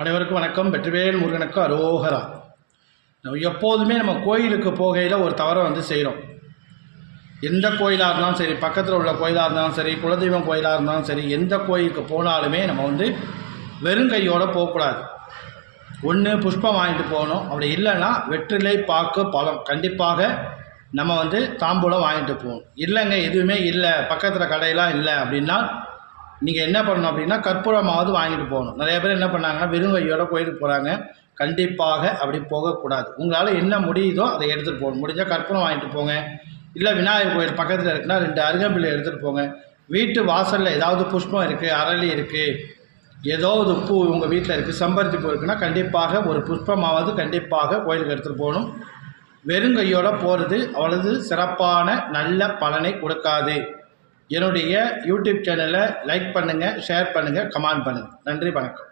அனைவருக்கும் வணக்கம். வெற்றிவேல் முருகனுக்கு அரோகரா. எப்போதுமே நம்ம கோயிலுக்கு போகையில் ஒரு தவறை செய்கிறோம். எந்த கோயிலாக இருந்தாலும் சரி, பக்கத்தில் உள்ள கோயிலாக இருந்தாலும் சரி, குலதெய்வம் கோயிலாக இருந்தாலும் சரி, எந்த கோயிலுக்கு போனாலுமே நம்ம வெறுங்கையோடு போகக்கூடாது. ஒன்று புஷ்பம் வாங்கிட்டு போகணும். அப்படி இல்லைன்னா வெற்றிலை, பாக்கு, பழம் கண்டிப்பாக நம்ம தாம்பூலம் வாங்கிட்டு போகணும். இல்லைங்க எதுவுமே இல்லை, பக்கத்தில் கடையெல்லாம் இல்லை அப்படின்னா நீங்கள் என்ன பண்ணணும் அப்படின்னா கற்பூரமாவது வாங்கிட்டு போகணும். நிறைய பேர் என்ன பண்ணாங்கன்னா வெறும் கையோட கோயிலுக்கு போகிறாங்க. கண்டிப்பாக அப்படி போகக்கூடாது. உங்களால் என்ன முடியுதோ அதை எடுத்துகிட்டு போகணும். முடிஞ்சால் கற்பூரம் வாங்கிட்டு போங்க. இல்லை விநாயகர் கோயில் பக்கத்தில் இருக்குன்னா 2 அருகம்பிள்ளை எடுத்துகிட்டு போங்க. வீட்டு வாசலில் ஏதாவது புஷ்பம் இருக்குது, அரளி இருக்குது, ஏதோ ஒரு பூ உங்கள் வீட்டில் இருக்குது, செம்பருத்தி பூ இருக்குன்னா கண்டிப்பாக ஒரு புஷ்பமாவது கண்டிப்பாக கோயிலுக்கு எடுத்துகிட்டு போகணும். வெறுங்கையோடு போகிறது அவ்வளவு சிறப்பான நல்ல பலனை கொடுக்காது. என்னுடைய யூடியூப் சேனலை லைக் பண்ணுங்கள், ஷேர் பண்ணுங்கள், கமெண்ட் பண்ணுங்கள். நன்றி, வணக்கம்.